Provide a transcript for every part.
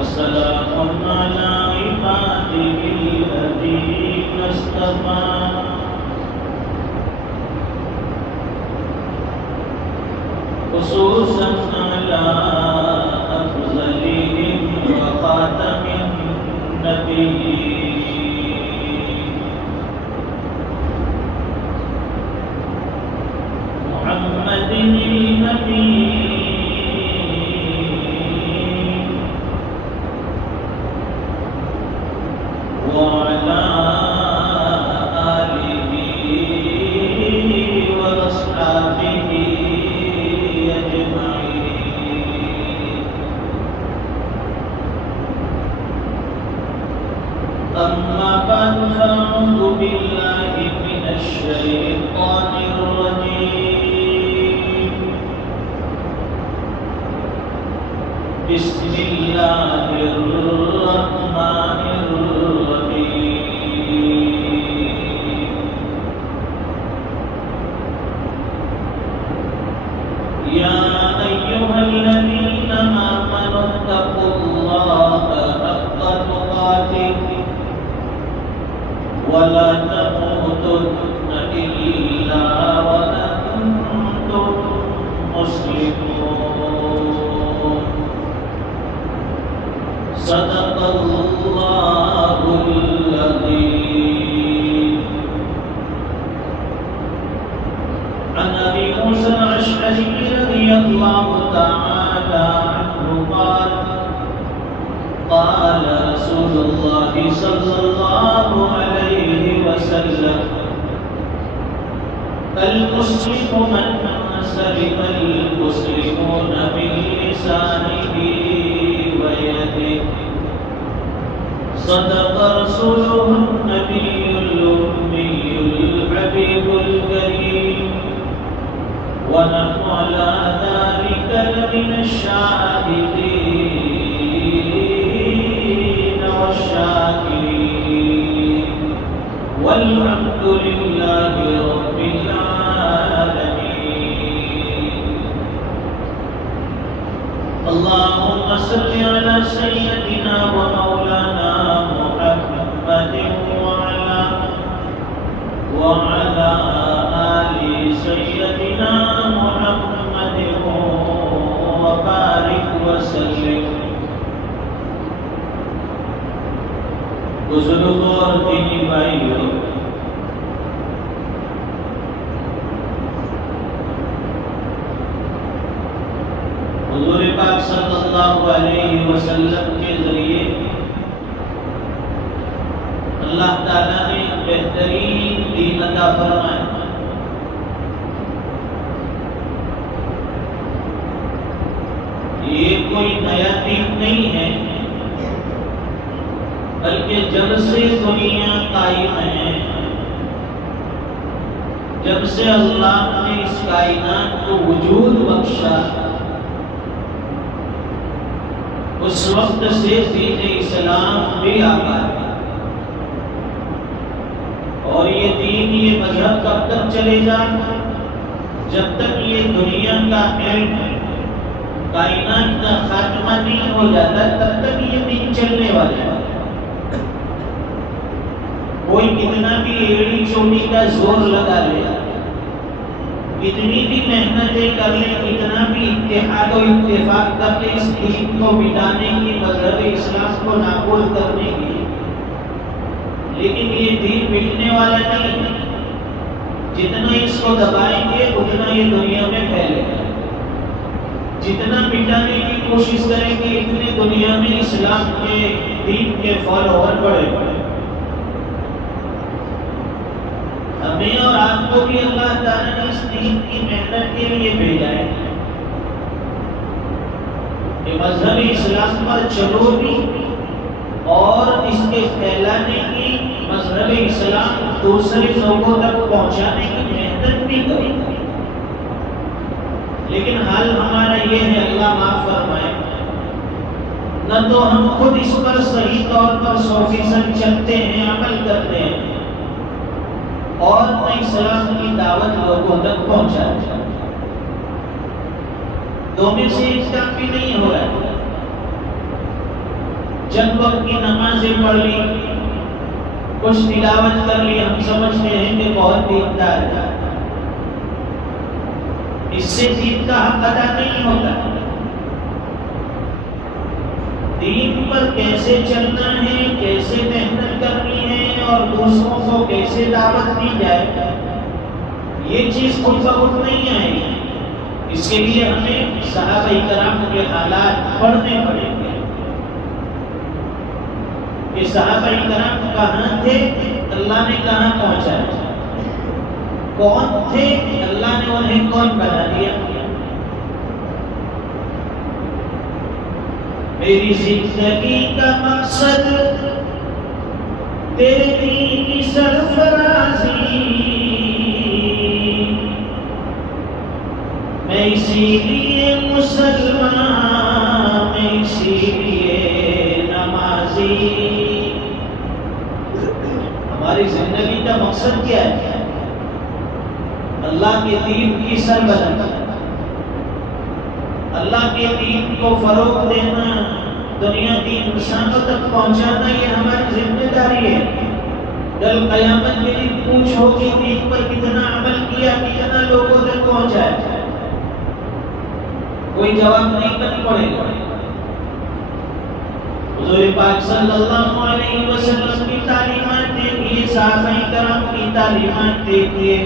وسلام على عباده الذين اصطفى خصوصا على أفضلهم وخاتم النبيين محمد النبي وعلى آله وأصحابه أجمعين. أما بعد فأعوذ بالله من الشيطان الرجيم. بسم الله الرحمن الرحيم. يا أيها الذين آمنوا اتقوا الله حق تقاته ولا تموتن إلا وأنتم مسلمون. صدق الله العظيم. عن أبي موسى الأشعري رضي الله تعالى عنه قال قال رسول الله صلى الله عليه وسلم المسلم من سلم المسلمون من لسانه ويده. صدق رسوله النبي الأمي الحبيب الكريم ونحن على ذلك لمن الشاهدين والشاكرين والحمد لله رب العالمين. اللهم صل على سيدنا ومولانا محمد وعلى آل سيدنا محمد وبارك وسلم. بزرگوں اور دینی بھائیوں، حضور پاک صلی اللہ علیہ وسلم کے ذریعے اللہ تعالیٰ نے بہترین دین عطا فرمایا. یہ کوئی نیا دین نہیں ہے، بلکہ جب سے دنیا قائم ہے، جب سے اللہ نے اس کائنات کو وجود بخشا، اس وقت سے دین اسلام بھی آباد ہے. اور یہ دین، یہ مذہب کب تک چلے گا؟ جب تک یہ دنیا کا علم، کائنات کا خاتمہ نہیں ہو جاتا، تب تک یہ دین چلنے والا ہے. کوئی کتنا بھی ایڑی چوٹی کا زور لگا لے، کتنی بھی محنتیں کر لے، کتنا بھی اتحاد و اتفاق کر لے اس دین کو مٹانے کی، مذہب اسلام کو نابود کرنے کی، لیکن یہ دین مٹنے والا نہیں ہے. جتنا اس کو دبائیں گے اتنا یہ دنیا میں پھیلے گا. جتنا مٹانے کی کوشش کریں گے اتنے دنیا میں اسلام کے دین کے فالوور بڑھے گا. ہمیں اور آپ کو بھی اللہ تعالیٰ نے اس دین کی محنت کے لیے بھیجا ہے کہ مذہب اسلام پر چلو بھی اور اس کے پھیلانے کی، مذہب اسلام دوسرے لوگوں تک پہنچانے کی محنت بھی کریں. لیکن حال ہمارا یہ ہے، اللہ معاف فرمائے، نہ تو ہم خود اس پر صحیح طور پر 100% چلتے ہیں، عمل کرتے ہیں، اور نہ اسلام کی دعوت لوگوں تک پہنچاتے ہیں. دو میں سے ایک کام بھی نہیں ہو رہا ہے. وقت کی نمازیں پڑھ لی، کچھ تلاوت کر لی، ہم سمجھتے ہیں کہ بہت دیندار ہے. اس سے دین کا حق ادا نہیں ہوتا. دین پر کیسے چلنا ہے، کیسے محنت کرنی ہے اور دوسروں کو کیسے دعوت دی جائے، یہ چیز خود بخود نہیں آئے گی. اس کے لیے ہمیں صحابہ کرام کے حالات پڑھنے پڑیں گے کہ صحابہ کرام کہاں تھے، اللہ نے کہاں پہنچایا، کون تھے، اللہ نے انہیں کون بنا دیا. میری زندگی کا مقصد تیرے دین کی سرفرازی، میں اسی لیے مسلمان، میں اسی لیے نمازی. ہماری زندگی کا مقصد کیا ہے؟ اللہ کے دین کی سربلندی، اللہ کے دین کو فروغ دینا، دنیا کی انسانوں تک پہنچانا، یہ ہماری ذمہ داری ہے. کل قیامت کے دن پوچھ ہوگی دین پر کتنا عمل کیا، کتنا لوگوں تک پہنچایا، کوئی جواب نہیں کرنا پڑے گا. حضور پاک صلی اللہ علیہ وسلم کی تعلیمات دیکھیے، صحابہ کرام کی تعلیمات دیکھیے.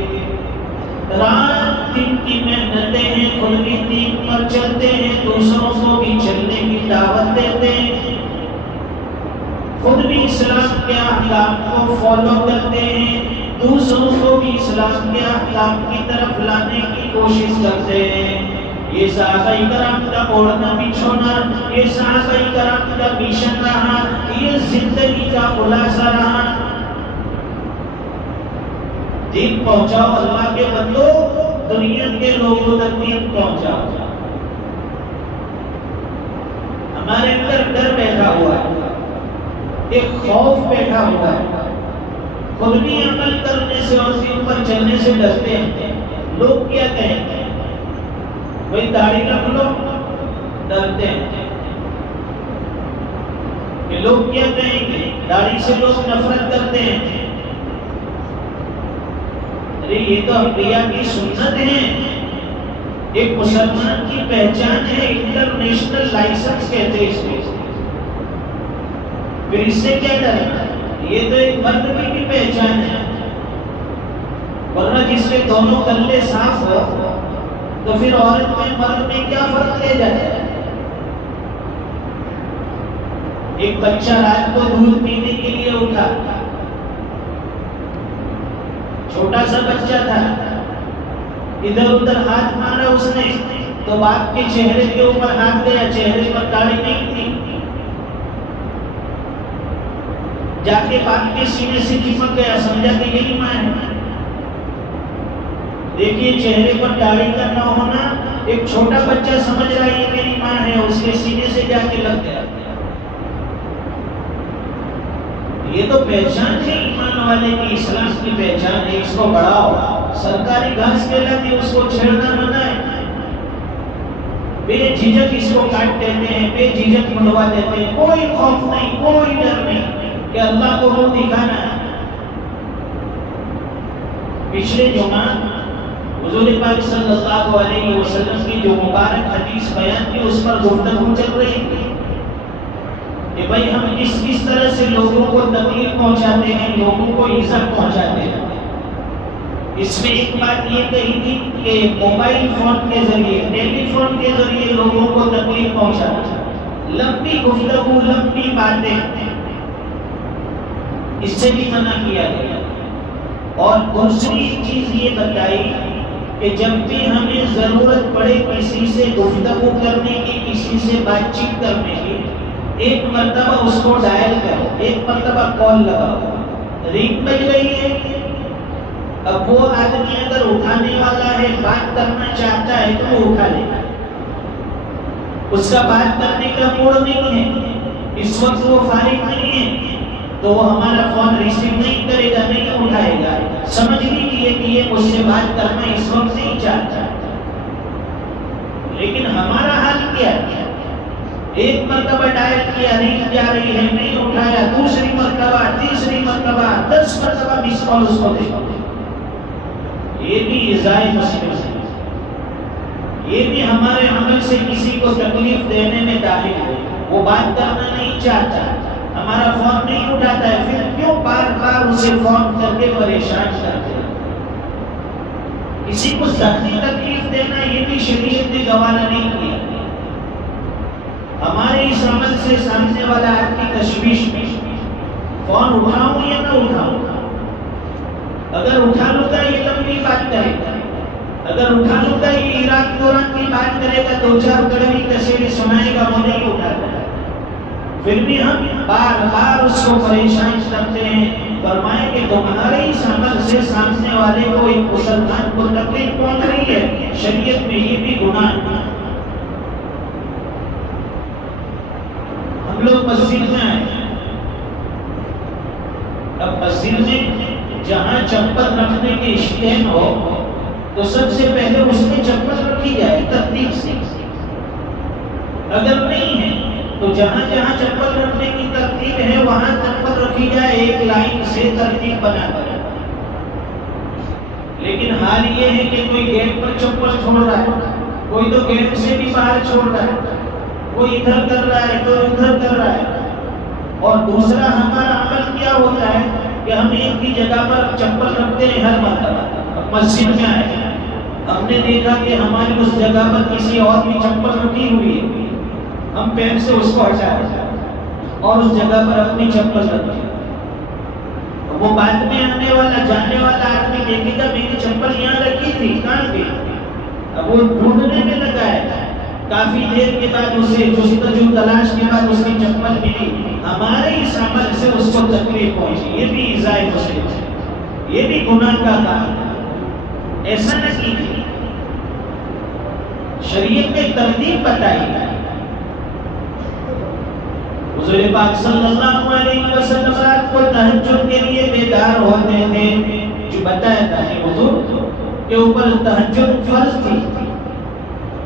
رات دن کی محنتیں ہیں، خود بھی دین پر چلتے ہیں، دوسروں کو بھی چلنے کی دعوت دیتے ہیں، خود بھی اسلام کے احکام کو فالو کرتے ہیں، دوسروں کو بھی اسلام کے احکام کی طرف لانے کی کوشش کرتے ہیں. یہ صحابہ کرام کا اوڑھنا بچھونا، یہ صحابہ کرام کا مشن رہا، یہ زندگی کا خلاصہ رہا. دین پہنچاؤ اللہ کے بندو، دنیا کے لوگوں تک دین پہنچاؤ. ہمارے اندر ڈر بیٹھا ہوا ہے، ایک خوف بیٹھا ہوا ہے، خود بھی عمل کرنے سے اور دین پر چلنے سے ڈرتے ہیں. لوگ کیا کہیں گے، وہی داڑھی رکھ لو، ڈرتے ہیں کہ لوگ کیا کہیں گے، داڑھی سے لوگ نفرت کرتے ہیں. ارے یہ تو انبیاء کی سنت ہے، ایک مسلمان کی پہچان ہے، انٹرنیشنل لائسنس کہتے ہیں اس کو. پھر اس سے کیا ڈرنا، یہ تو ایک مردی کی پہچان ہے. ورنہ جس کے دونوں کلے صاف ہو تو پھر عورت میں مرد میں کیا فرق لے جاتا ہے. ایک بچہ رات کو دودھ پینے کے لیے اٹھا، چھوٹا سا بچہ تھا، ادھر ادھر ہاتھ مارا اس نے تو باپ کے چہرے کے اوپر ہاتھ گیا، چہرے پر داڑھی نہیں تھی، جا کے باپ کے سینے سے چپک گیا، سمجھا کہ یہی ماں ہے. دیکھیے چہرے پر داڑھی کا نہ ہونا، ایک چھوٹا بچہ سمجھ رہا ہے یہ میری ماں ہے، اس کے سینے سے جا کے لگ گیا. یہ تو پہچان ہے ایمان والے کی، اسلام کی پہچان ہے. اس کو بڑھاؤ، سرکاری گھاس کہلاتی ہے، اس کو چھیڑنا منع ہے. بے جھجک اس کو کاٹ دیتے ہیں، بے جھجک منڈوا دیتے ہیں، کوئی خوف نہیں، کوئی ڈر نہیں کہ اللہ کو منہ دکھانا ہے. پچھلے جمعہ حضور پاک صلی اللہ علیہ وسلم کی جو مبارک حدیث بیان کی، اس پر گفتگو چل رہی تھی کہ بھائی ہم کس طرح سے لوگوں کو تکلیف پہنچاتے ہیں، لوگوں کو ایذا پہنچاتے ہیں. اس میں ایک بات یہ کہی تھی کہ موبائل فون کے ذریعے، ٹیلی فون کے ذریعے لوگوں کو تکلیف پہنچانا، لمبی گفتگو، لمبی باتیں، اس سے بھی منع کیا گیا. اور دوسری چیز یہ بتائی کہ جب بھی ہمیں ضرورت پڑے کسی سے گفتگو کرنے کی، کسی سے بات چیت کرنے کی، ایک مرتبہ اس کو ڈائل کرو، ایک مرتبہ کال لگاؤ. رنگ بج رہی ہے، اب وہ آدمی اگر اٹھانے والا ہے، بات کرنا چاہتا ہے تو وہ اٹھا لے گا. اس کا بات کرنے کا موڈ نہیں ہے، اس وقت وہ فارغ نہیں ہے، تو وہ ہمارا فون ریسیو نہیں کرے گا، نہیں اٹھائے گا. سمجھ لیجیے کہ یہ مجھ سے بات کرنا اس وقت نہیں چاہتا. لیکن ہمارا حال کیا ہے؟ ایک مرتبہ ڈائل کیا ریل جا رہی ہے نہیں اٹھایا، دوسری مرتبہ، تیسری مرتبہ، 10 مرتبہ مس کال اس کو دے، یہ بھی ایذائے مسلم ہے، یہ بھی ہمارے عمل سے کسی کو تکلیف دینے میں داخل ہے۔ وہ بات کرنا نہیں چاہتا، ہمارا فون نہیں اٹھاتا ہے، پھر کیوں بار بار اسے فون کر کے پریشان کرتے ہیں؟ کسی کو ذاتی تکلیف دینا یہ بھی شریعت نے گوارا نہیں کیا۔ ہمارے اس عمل سے سامنے والا آدمی تشویش میں، فون اٹھاؤں یا نہ اٹھاؤں؟ اگر اٹھا لوں گا یہ لمبی بات کرے گا، اگر اٹھا لوں گا یہ عراق دوران کی بات کرے گا، 2-4 کڑوی کسے سنائے گا، وہ نہیں اٹھاتا ہے۔ پھر بھی ہم بار بار اس کو پریشان کرتے ہیں۔ فرمائے کہ تمہارے اس عمل سے سامنے والے کو، ایک مسلمان کو تکلیف پہنچ رہی ہے، شریعت میں یہ بھی گناہ ہے۔ ہم لوگ مسجد میں آئے، اب مسجد میں جہاں چپل رکھنے کے اسٹینڈ ہو تو سب سے پہلے اس میں چپل رکھی جائے ترتیب سے، اگر نہیں ہے تو جہاں جہاں چپل رکھنے کی ترتیب ہے وہاں چپل رکھی جائے، ایک لائن سے ترتیب بنا کر۔ لیکن حال یہ ہے کہ کوئی گیٹ پر چپل چھوڑ رہا ہے، کوئی تو گیٹ سے بھی باہر چھوڑ رہا ہے، کوئی ادھر کر رہا ہے، کوئی ادھر کر رہا ہے۔ اور دوسرا ہمارا عمل کیا ہوتا ہے کہ ہم ایک ہی جگہ پر چپل رکھتے ہیں ہر مرتبہ۔ مسجد میں آئے، ہم نے دیکھا کہ ہماری اس جگہ پر کسی اور کی چپل رکھی ہوئی ہے، ہم پیر سے اس کو ہٹائے اور اس جگہ پر اپنی چپل رکھے۔ وہ بعد میں آنے والا جانے والا آدمی دیکھے گا میری چپل یہاں رکھی تھی، کہاں گئی؟ اب وہ ڈھونڈنے میں لگا ہے، کافی دیر کے بعد اسے جستجو تلاش کے بعد اس کی چپل ملی۔ ہمارے اس عمل سے اس کو تکلیف پہنچی، یہ بھی ایذائے مسلم ہے، یہ بھی گناہ کا کام ہے۔ ایسا نہ کیجیے، شریعت میں ترتیب بتائی ہے۔ حضور پاک صلی اللہ علیہ وسلم رات کو تہجد کے لیے بیدار ہوتے تھے، جو بتایا تھا کہ حضور کے اوپر تہجد فرض تھی۔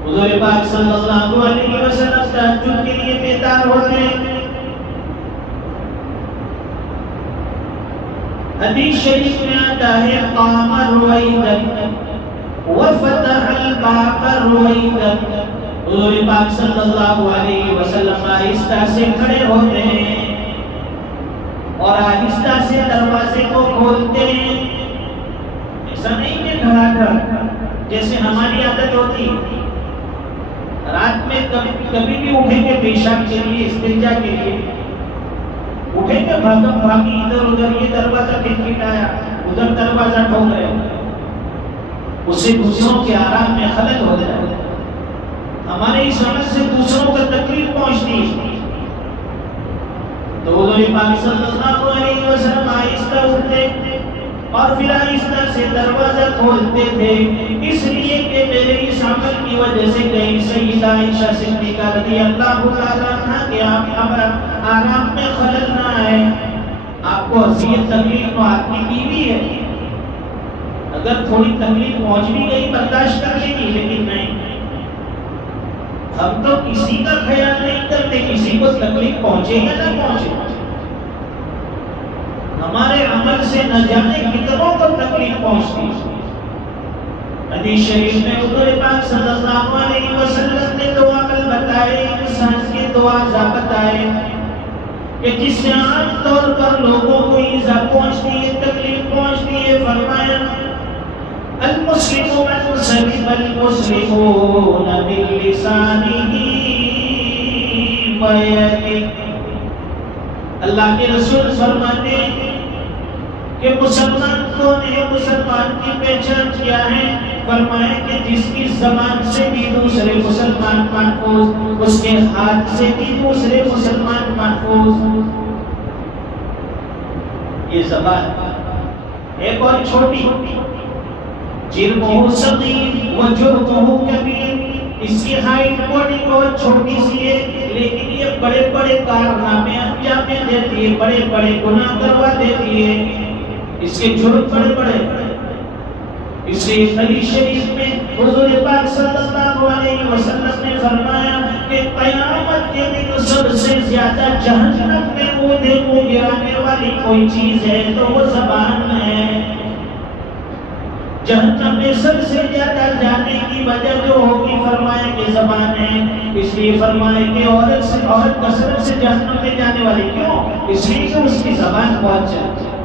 حضور پاک صلی اللہ علیہ وسلم تہجد کے لیے بیدار ہوتے ہیں۔ حدیث شریف میں آتا ہے قام رویدن وفتح الباب رویدن، حضور پاک صلی اللہ علیہ وسلم آہستہ سے کھڑے ہوتے ہیں اور آہستہ سے دروازے کو کھولتے ہیں۔ ایسا نہیں کہ دھڑادھڑ جیسے ہماری عادت ہوتی، رات میں کبھی بھی اٹھیں گے پیشاب کے لیے، استنجا کے لیے اٹھیں گے، بھاگم بھاگی ادھر ادھر، یہ دروازہ کھٹکھٹایا، ادھر دروازہ ٹھوک رہے، اس سے دوسروں کے آرام میں خلل ہو جائے، ہمارے اس عمل سے دوسروں کو تکلیف پہنچتی ہے۔ تو حضور پاک صلی اللہ علیہ وسلم آہستہ اٹھتے اور پھر آہستہ سے دروازہ کھولتے تھے، اس لیے کہ میرے اس عمل کی وجہ سے کہیں سیدہ عائشہ صدیقہ رضی اللہ تعالیٰ عنہا کہ آپ آرام میں خلل نہ آئے، آپ کو اذیت تکلیف تو آپ کی بیوی ہے، اگر تھوڑی تکلیف پہنچ بھی گئی برداشت کر لیں گی، لیکن نہیں، ہم تو کسی کا خیال نہیں کرتے کسی کو تکلیف پہنچے یا نہ پہنچے، ہمارے عمل سے نہ جانے کتنوں کو تکلیف پہنچتی ہے۔ حدیث شریف میں حضور پاک صلی اللہ علیہ وسلم نے دو عمل بتائے، انسان کے دو اعضاء بتائے کہ جس سے عام طور پر لوگوں کو ایذا پہنچتی ہے، تکلیف پہنچتی ہے۔ فرمایا المسلم من سلم المسلمون بلسانه ويده، اللہ کے رسول فرماتے ہیں کہ مسلمان کون ہے، مسلمان کی پہچان کیا ہے؟ فرمائے کہ جس کی زبان سے بھی دوسرے مسلمان محفوظ، اس کے ہاتھ سے بھی دوسرے مسلمان محفوظ۔ یہ زبان ایک اور چھوٹی، جرمہ صغیر و جرمہ کبیر، اس کی ہائٹ باڈی بہت چھوٹی سی ہے، لیکن یہ بڑے بڑے کارنامے انجام دیتی ہے، بڑے بڑے گناہ کروا دیتی ہے، اس کے جرم بڑے بڑے۔ اس لیے حدیث شریف میں حضور پاک صلی اللہ علیہ وسلم نے فرمایا کہ قیامت کے دن سب سے زیادہ جہنم میں اودے کو گرانے والی کوئی چیز ہے تو وہ زبان ہے۔ جہنم میں سب سے زیادہ جانے کی وجہ جو ہوگی فرمایا کہ زبان ہے، اس لیے فرمایا کہ عورت کثرت سے جہنم میں جانے والی کیوں؟ اس لیے کہ اس کی زبان بہت چلتی ہے۔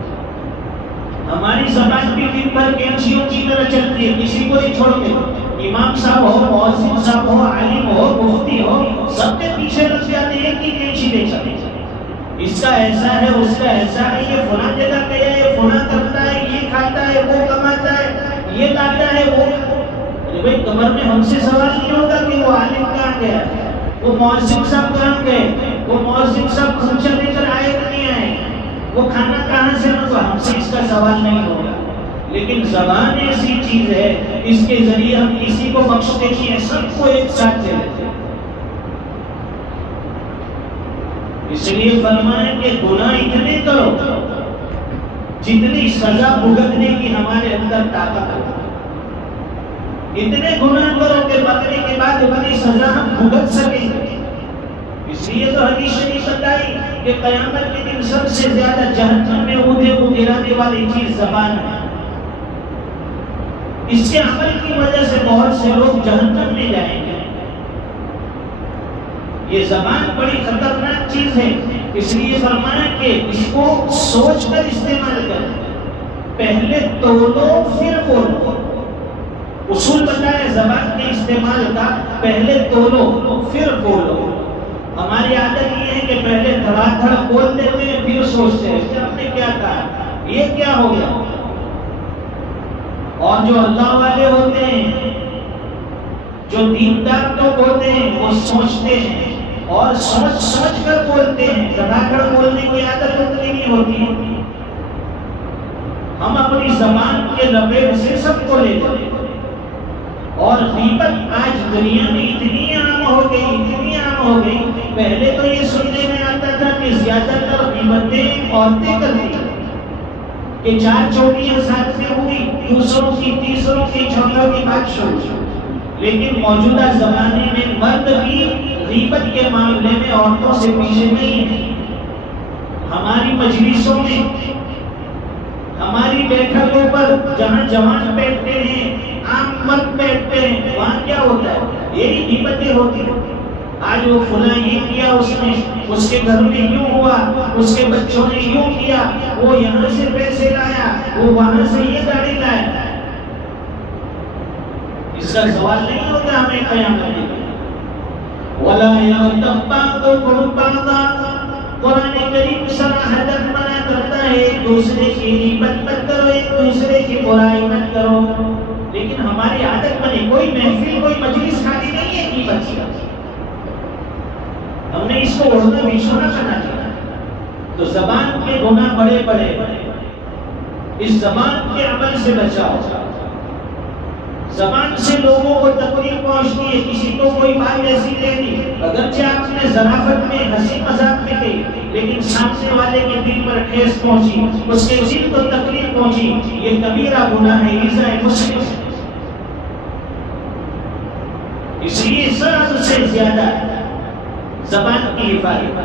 ہماری زبان بھی دن بھر کینچیوں کی طرح چلتی ہے، کسی کو نہیں چھوڑتے، امام صاحب ہو، مؤذن صاحب ہو، عالم ہو، مفتی ہو، سب کے پیچھے لگ جاتے ہیں کہ کینچی لے چلے، اس کا ایسا ہے، اس کا ایسا ہے، یہ فلاں جگہ گیا ہے، فلاں کرتا ہے، یہ کھاتا ہے، وہ کماتا ہے، یہ لاتا ہے، وہ بھائی کمر میں ہم سے سوال نہیں ہوگا کہ وہ عالم کہاں گیا، وہ مؤذن صاحب کہاں گئے، وہ مؤذن صاحب کھنچا لے کر آئے کہ نہیں آئے، وہ کھانا کہاں سے ہوگا، ہم سے اس کا سوال نہیں ہوگا۔ لیکن زبان ایسی چیز ہے اس کے ذریعے ہم کسی کو بخشتے نہیں ہیں، سب کو ایک ساتھ دے دیتے ہیں۔ اس لیے فرمایا کہ گناہ اتنے کرو جتنی سزا بھگتنے کی ہمارے اندر طاقت ہے، اتنے گناہ کرو کہ مرنے کے بعد بڑی سزا ہم بھگت سکیں گے۔ اس لیے تو حدیث شریف بتائی کہ قیامت کے دن سب سے زیادہ جہنم میں اودے کو گرانے والی چیز زبان ہے۔ اس کے عمل کی وجہ سے بہت سے لوگ جہنم میں جائیں گے۔ یہ زبان بڑی خطرناک چیز ہے، اس لیے فرمایا کہ اس کو سوچ کر استعمال کریں، پہلے تولو پھر بولو۔ اصول بتایا زبان کے استعمال کا، پہلے تولو پھر بولو۔ ہماری عادت یہ ہے کہ پہلے دھڑا دھڑ بول دیتے ہیں پھر سوچتے ہیں کہ ہم نے کیا کہا، یہ کیا ہو گیا۔ اور جو اللہ والے ہوتے ہیں، جو دیندار لوگ ہوتے ہیں، وہ سوچتے ہیں اور سوچ سوچ کر بولتے ہیں، دھڑا دھڑ بولنے کی عادت اتنی نہیں ہوتی۔ ہم اپنی زبان کے لپیٹ سے سب کو لے لیتے ہیں، اور غیبت آج دنیا میں اتنی عام ہو گئی، اتنی عام ہو گئی۔ پہلے تو یہ سننے میں آتا تھا کہ زیادہ تر غیبتیں عورتیں کرتی ہیں، کہ چار چوٹیاں ساتھ میں ہوئی، دوسروں کی، تیسروں کی، چوتھوں کی بات شروع۔ لیکن موجودہ زمانے میں مرد بھی غیبت کے معاملے میں عورتوں سے پیچھے نہیں ہے۔ ہماری مجلسوں میں، ہماری بیٹھکوں پر جہاں جوان بیٹھتے ہیں، عام مرد بیٹھتے ہیں، وہاں کیا ہوتا ہے؟ یہی غیبتیں ہوتی ہیں۔ آج وہ فلاں یہ کیا، اس نے، اس کے گھر میں یوں ہوا، اس کے بچوں نے یوں کیا، وہ یہاں سے پیسے لایا، وہ وہاں سے یہ گاڑی لایا۔ اس کا سوال نہیں ہوتا ہمیں قیامت کے دن۔ وَلَا يَغْتَبْ بَعْضُكُمْ بَعْضًا، قرآن کریم صراحتاً منع کرتا ہے ایک دوسرے کی غیبت مت کرو، ایک دوسرے کی برائی مت کرو۔ لیکن ہماری عادت بنی، کوئی محفل، کوئی مجلس خالی نہیں ہے غیبت کی۔ ہم نے اس کو اڑنا بچھونا کرنا چاہیے۔ تو زبان کے گناہ بڑے بڑے، اس زبان کے عمل سے بچاؤ۔ زبان سے لوگوں کو تکلیف پہنچتی ہے، کسی کو کوئی بات ایسی کہی، اگرچہ آپ نے ظرافت میں، ہنسی مذاق میں کہی، لیکن سامنے والے کے دل پر ٹھیس پہنچی، اس کے دل کو تکلیف پہنچی، یہ کبیرہ گناہ ہے، ایذاء مسلم۔ اس لیے سب سے زیادہ زبان کی حفاظت۔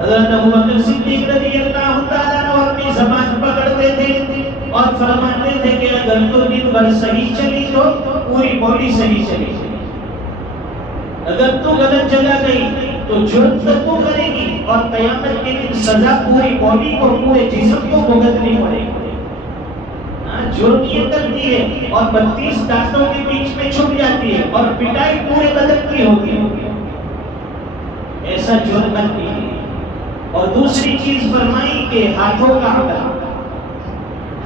حضرت ابو بکر صدیق رضی اللہ تعالیٰ عنہ اپنی زبان پکڑتے تھے اور فرماتے تھے کہ اگر تو دن بھر صحیح چلی تو پوری باڈی صحیح چلی، اگر تو غلط جگہ گئی تو جرم تو کرے گی، اور قیامت کے دن سزا پوری باڈی کو، پورے جسم کو بھگتنی پڑے گی۔ جرم یہ کرتی ہے اور 32 دانتوں کے بیچ میں چھپ جاتی ہے، اور پٹائی پورے بدن کی ہوتی ہے، ایسا جرم کرتی ہے۔ اور دوسری چیز فرمائی کہ ہاتھوں کا عمل،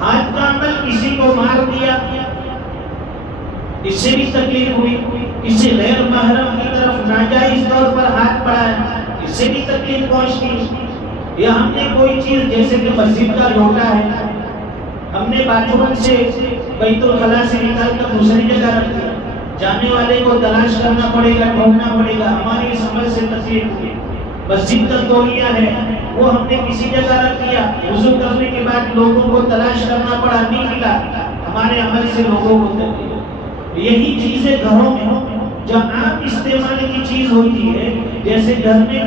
ہاتھ کا عمل، کسی کو مار دیا، اس سے بھی تکلیف ہوئی، کسی غیر محرم کی طرف ناجائز طور پر ہاتھ بڑھایا، اس سے بھی تکلیف پہنچتی۔ یا ہم نے کوئی چیز جیسے کہ مسجد کا لوٹا ہے، ہم نے باتھ روم سے، بیت الخلا سے نکال کر دوسری جگہ رکھ دیا، جانے والے کو تلاش کرنا پڑے گا، ڈھونڈنا پڑے گا، ہماری اس عمل سے تکلیف ہوئی۔ مسجد کا تولیہ ہے، وہ ہم نے کسی جگہ رکھ دیا، وضو کرنے کے بعد لوگوں کو تلاش کرنا پڑا، نہیں ملا، ہمارے عمل سے لوگوں کو تکلیف. یہی چیزیں گھروں میں جب عام استعمال کی چیز ہوتی ہے، جیسے گھر میں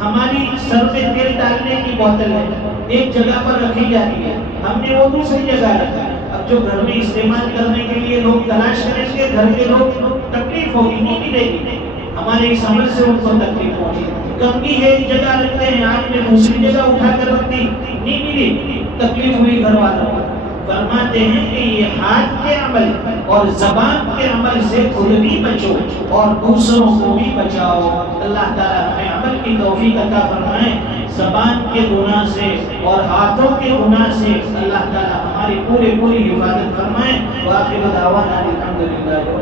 ہماری سر میں تیل ڈالنے کی بوتل ہے، ایک جگہ پر رکھی جاتی ہے، ہم نے وہ دوسری جگہ رکھا ہے. اب جو گھر میں استعمال کرنے کے لیے لوگ تلاش کریں گے، گھر کے لوگ تکلیف ہوگی، نہیں ملے گی. ہمارے اس عمل سے ان کو تکلیف ہوگی. کنگھی ہے ایک جگہ رکھتے ہیں، آپ نے دوسری جگہ اٹھا کر رکھ دی، نہیں ملی، تکلیف ہوئی گھر والوں کو. فرماتے ہیں کہ یہ ہاتھ کے عمل اور زبان کے عمل سے خود بھی بچو اور دوسروں کو بھی بچاؤ. اللہ تعالیٰ ہمیں عمل کی توفیق عطا فرمائے. زبان کے گناہ سے اور ہاتھوں کے گناہ سے اللہ تعالیٰ ہماری پوری حفاظت فرمائے. وآخر دعوانا الحمدللہ.